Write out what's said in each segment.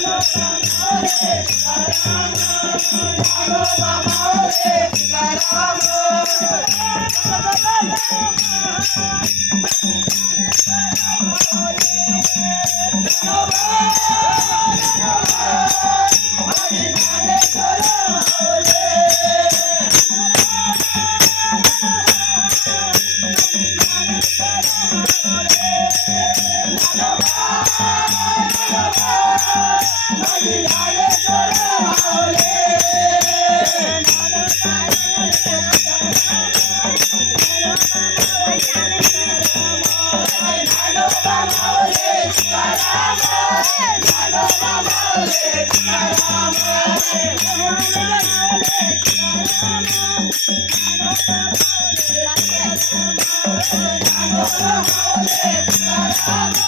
Oh, I'm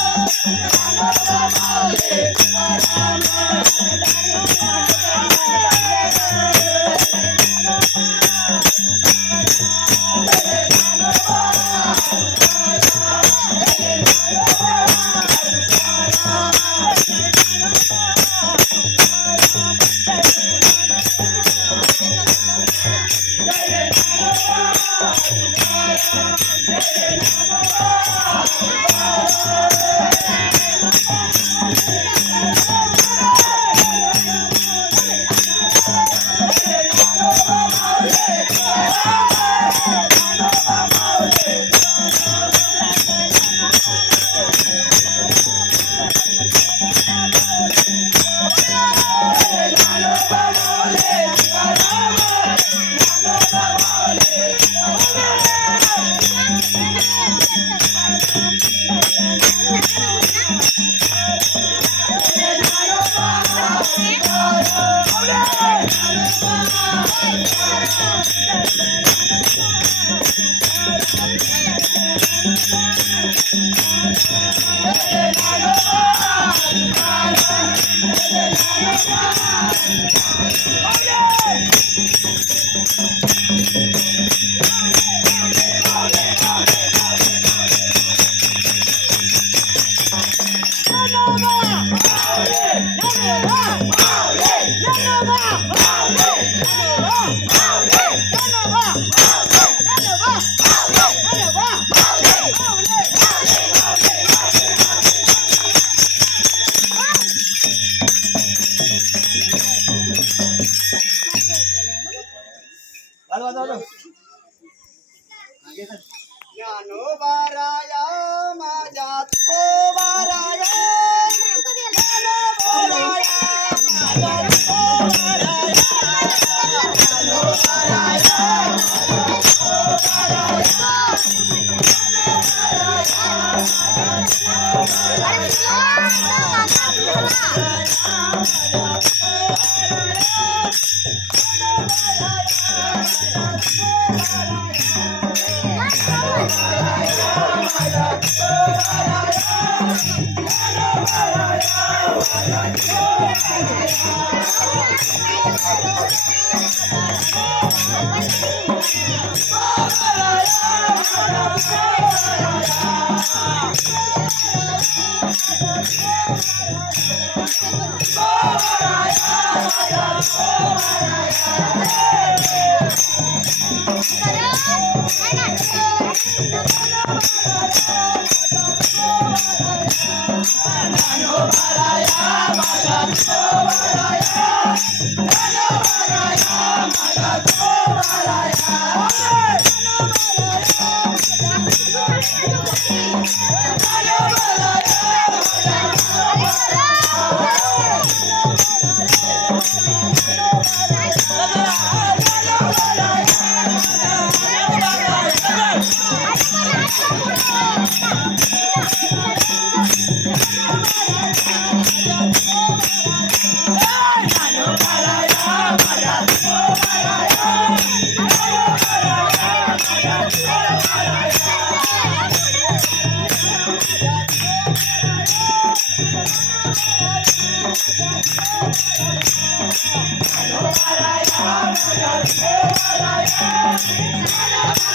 Oh!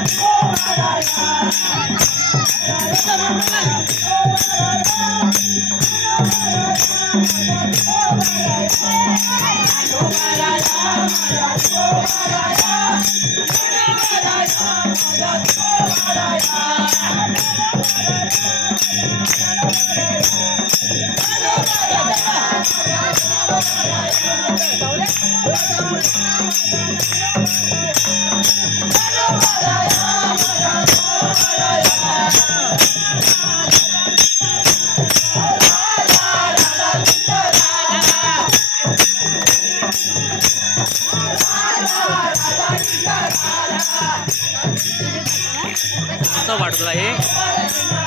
I'm वाढतो आहे.